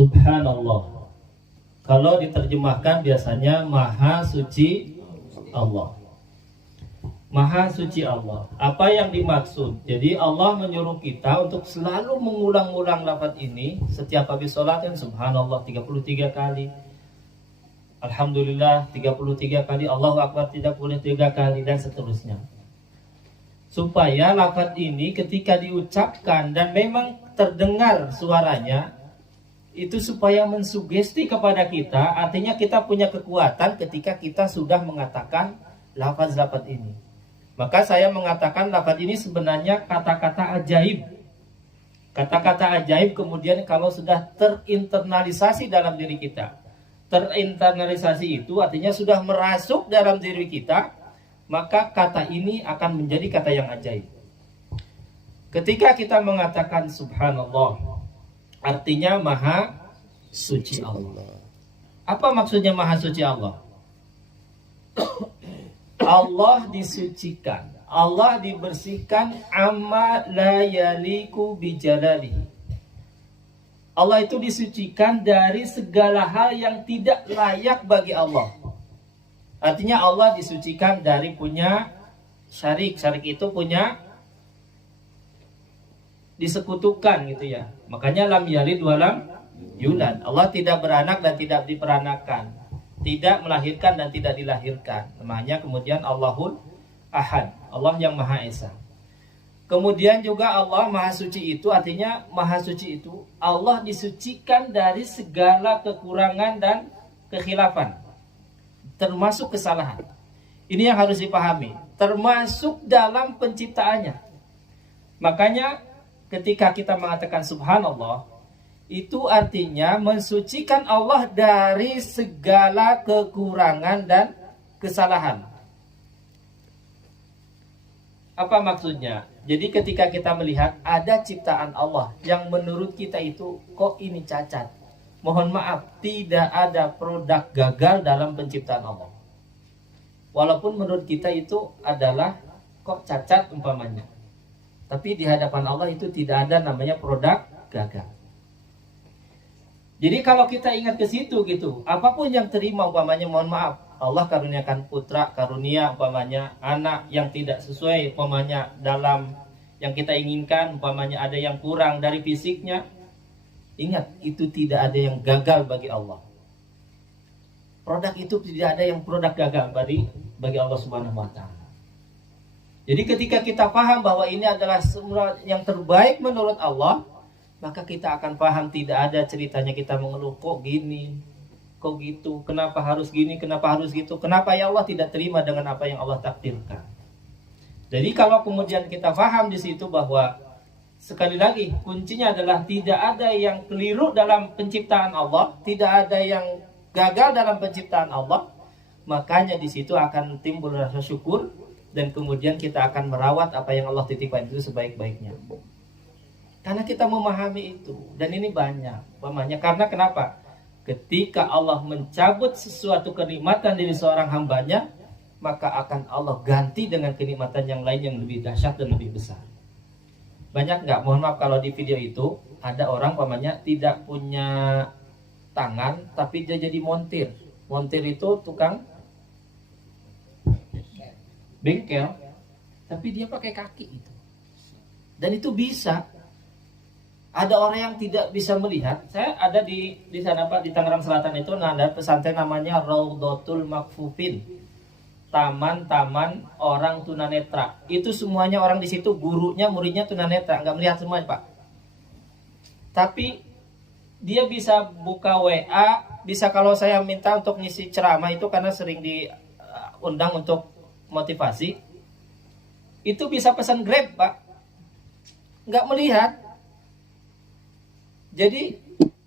Subhanallah. Kalau diterjemahkan biasanya Maha Suci Allah. Maha Suci Allah. Apa yang dimaksud? Jadi Allah menyuruh kita untuk selalu mengulang-ulang lafaz ini setiap habis sholat, kan Subhanallah 33 kali, Alhamdulillah 33 kali, Allahu Akbar 33 kali, dan seterusnya. Supaya lafaz ini ketika diucapkan dan memang terdengar suaranya, itu supaya mensugesti kepada kita, artinya kita punya kekuatan ketika kita sudah mengatakan lafaz-lafaz ini. Maka saya mengatakan lafaz ini sebenarnya kata-kata ajaib. Kata-kata ajaib kemudian kalau sudah terinternalisasi dalam diri kita. Terinternalisasi itu artinya sudah merasuk dalam diri kita, maka kata ini akan menjadi kata yang ajaib. Ketika kita mengatakan Subhanallah, artinya Maha Suci Allah. Apa maksudnya Maha Suci Allah? Allah disucikan, Allah dibersihkan, amma la yaliku bijalalihi. Allah itu disucikan dari segala hal yang tidak layak bagi Allah. Artinya Allah disucikan dari punya syarik. Syarik itu punya disekutukan gitu ya. Makanya lam yalid walam yulad. Allah tidak beranak dan tidak diperanakan, tidak melahirkan dan tidak dilahirkan. Namanya kemudian Allahul Ahad, Allah yang Maha Esa. Kemudian juga Allah Maha Suci itu artinya Maha Suci itu Allah disucikan dari segala kekurangan dan kekhilafan, termasuk kesalahan. Ini yang harus dipahami, termasuk dalam penciptaannya. Makanya ketika kita mengatakan Subhanallah, itu artinya mensucikan Allah dari segala kekurangan dan kesalahan. Apa maksudnya? Jadi ketika kita melihat ada ciptaan Allah yang menurut kita itu kok ini cacat, mohon maaf, tidak ada produk gagal dalam penciptaan Allah. Walaupun menurut kita itu adalah kok cacat umpamanya, tapi di hadapan Allah itu tidak ada namanya produk gagal. Jadi kalau kita ingat ke situ gitu, apapun yang terima umpamanya, mohon maaf, Allah karuniakan putra, karunia umpamanya anak yang tidak sesuai umpamanya dalam yang kita inginkan, umpamanya ada yang kurang dari fisiknya, ingat itu tidak ada yang gagal bagi Allah. Produk itu tidak ada yang produk gagal bagi Allah Subhanahu wa taala. Jadi ketika kita paham bahwa ini adalah semua yang terbaik menurut Allah, maka kita akan paham tidak ada ceritanya kita mengeluh kok gini, kok gitu, kenapa harus gini, kenapa harus gitu, kenapa ya Allah tidak terima dengan apa yang Allah takdirkan. Jadi kalau kemudian kita paham di situ bahwa sekali lagi kuncinya adalah tidak ada yang keliru dalam penciptaan Allah, tidak ada yang gagal dalam penciptaan Allah, makanya di situ akan timbul rasa syukur dan kemudian kita akan merawat apa yang Allah titipkan itu sebaik-baiknya. Karena kita memahami itu, dan ini banyak. Karena kenapa? Ketika Allah mencabut sesuatu kenikmatan dari seorang hambanya, maka akan Allah ganti dengan kenikmatan yang lain yang lebih dahsyat dan lebih besar. Banyak nggak? Mohon maaf kalau di video itu ada orang tidak punya tangan, tapi dia jadi montir. Montir itu tukang bengkel, tapi dia pakai kaki itu. Dan itu bisa. Ada orang yang tidak bisa melihat. Saya ada di sana Pak, di Tangerang Selatan itu ada pesantren namanya Raudhatul Makfufin, taman-taman orang tunanetra. Itu semuanya orang di situ, gurunya, muridnya tunanetra, nggak melihat semuanya Pak. Tapi dia bisa buka WA, bisa kalau saya minta untuk ngisi ceramah itu karena sering diundang untuk motivasi, itu bisa pesan Grab Pak, nggak melihat. Jadi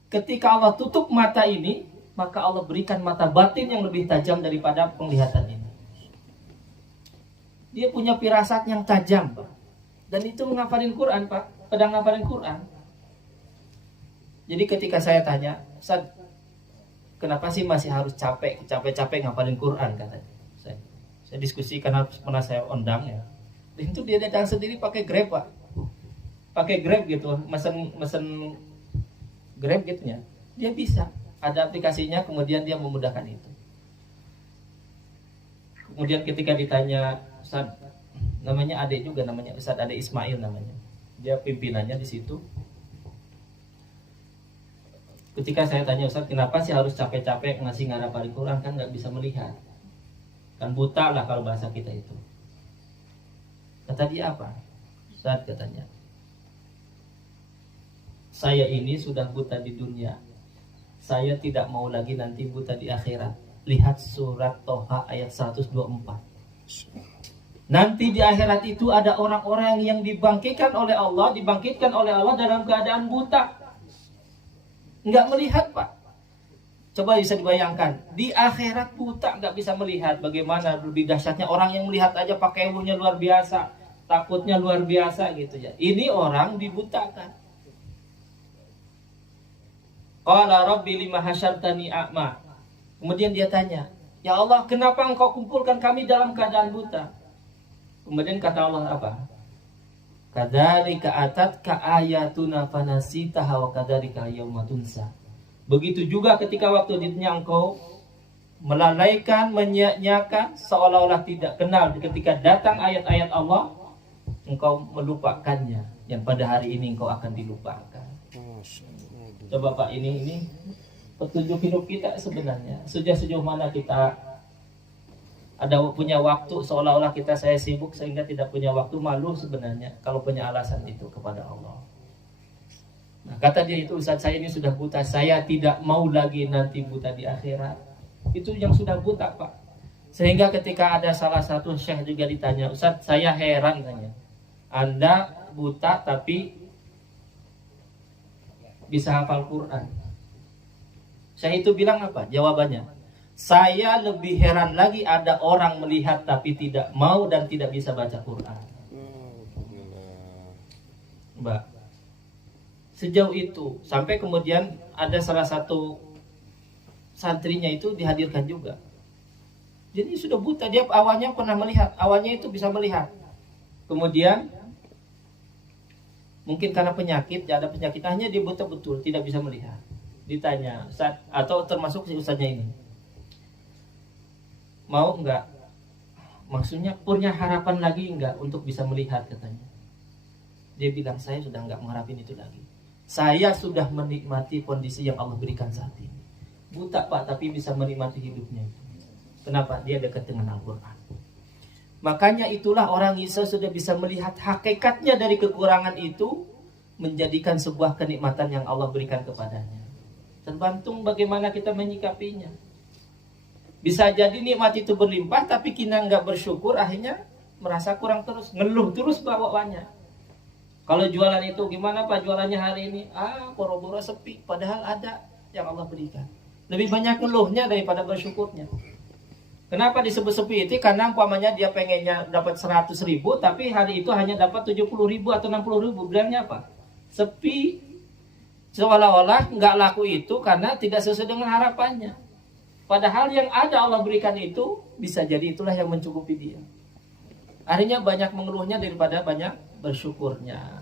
ketika Allah tutup mata ini, maka Allah berikan mata batin yang lebih tajam daripada penglihatan ini. Dia punya firasat yang tajam Pak. Dan itu ngapalin Quran Pak, pedang ngapalin Quran. Jadi ketika saya tanya, Ustaz, kenapa sih masih harus capek-capek ngapalin Quran katanya. Saya diskusi karena pernah saya undang ya. Dan itu dia datang sendiri pakai Grab Pak. Pakai Grab gitu, mesen Grab gitu ya. Dia bisa. Ada aplikasinya, kemudian dia memudahkan itu. Kemudian ketika ditanya, Ustaz, namanya Ade juga, namanya Ustaz Ade Ismail namanya. Dia pimpinannya di situ. Ketika saya tanya, Ustaz, kenapa sih harus capek-capek ngasih ngarap Al-Quran, kan nggak bisa melihat, kan buta lah kalau bahasa kita itu. Kata dia apa? Ustaz, katanya, saya ini sudah buta di dunia, saya tidak mau lagi nanti buta di akhirat. Lihat surat Toha ayat 124. Nanti di akhirat itu ada orang-orang yang dibangkitkan oleh Allah dalam keadaan buta, nggak melihat, Pak. Coba bisa dibayangkan, di akhirat buta, nggak bisa melihat. Bagaimana lebih dahsyatnya orang yang melihat aja pakai ilmunya luar biasa, takutnya luar biasa gitu ya. Ini orang dibutakan. Qala rabbi lima hasyartani a'ma. Kemudian dia tanya, ya Allah, kenapa engkau kumpulkan kami dalam keadaan buta? Kemudian kata Allah apa? Kadzalika atatka ayatuna fanasitaha wa kadzalika yauma tunsa. Begitu juga ketika waktu ditanya engkau melalaikan, menyia-nyiakan, seolah-olah tidak kenal. Ketika datang ayat-ayat Allah, engkau melupakannya, yang pada hari ini engkau akan dilupakan. Coba Pak, ini petunjuk hidup kita sebenarnya. Sejauh mana kita ada punya waktu, seolah-olah saya sibuk sehingga tidak punya waktu. Malu sebenarnya kalau punya alasan itu kepada Allah. Nah, kata dia itu, Ustaz, saya ini sudah buta, saya tidak mau lagi nanti buta di akhirat. Itu yang sudah buta, Pak. Sehingga ketika ada salah satu syekh juga ditanya, Ustaz, saya heran tanya, Anda buta tapi bisa hafal Quran. Saya itu bilang apa? Jawabannya, saya lebih heran lagi ada orang melihat tapi tidak mau dan tidak bisa baca Quran. Mbak, sejauh itu, sampai kemudian ada salah satu santrinya itu dihadirkan juga. Jadi sudah buta, dia awalnya pernah melihat, awalnya itu bisa melihat. Kemudian mungkin karena penyakit, ada penyakit, hanya dia buta betul, tidak bisa melihat. Ditanya, Ustaz, atau termasuk si Ustaznya ini, mau enggak? Maksudnya punya harapan lagi enggak untuk bisa melihat, katanya. Dia bilang, saya sudah enggak mengharapin itu lagi. Saya sudah menikmati kondisi yang Allah berikan saat ini. Buta, Pak, tapi bisa menikmati hidupnya. Kenapa? Dia dekat dengan Al-Quran. Makanya itulah orang Isa sudah bisa melihat hakikatnya dari kekurangan itu, menjadikan sebuah kenikmatan yang Allah berikan kepadanya. Tergantung bagaimana kita menyikapinya. Bisa jadi nikmat itu berlimpah, tapi kita nggak bersyukur, akhirnya merasa kurang terus, ngeluh terus bawaannya. Kalau jualan itu gimana Pak jualannya hari ini? Boro-boro sepi, padahal ada yang Allah berikan. Lebih banyak ngeluhnya daripada bersyukurnya. Kenapa disebut sepi itu? Karena umpamanya dia pengennya dapat 100.000, tapi hari itu hanya dapat 70.000 atau 60.000. Bilangnya apa? Sepi. Seolah-olah nggak laku itu karena tidak sesuai dengan harapannya. Padahal yang ada Allah berikan itu bisa jadi itulah yang mencukupi dia. Akhirnya banyak mengeluhnya daripada banyak bersyukurnya.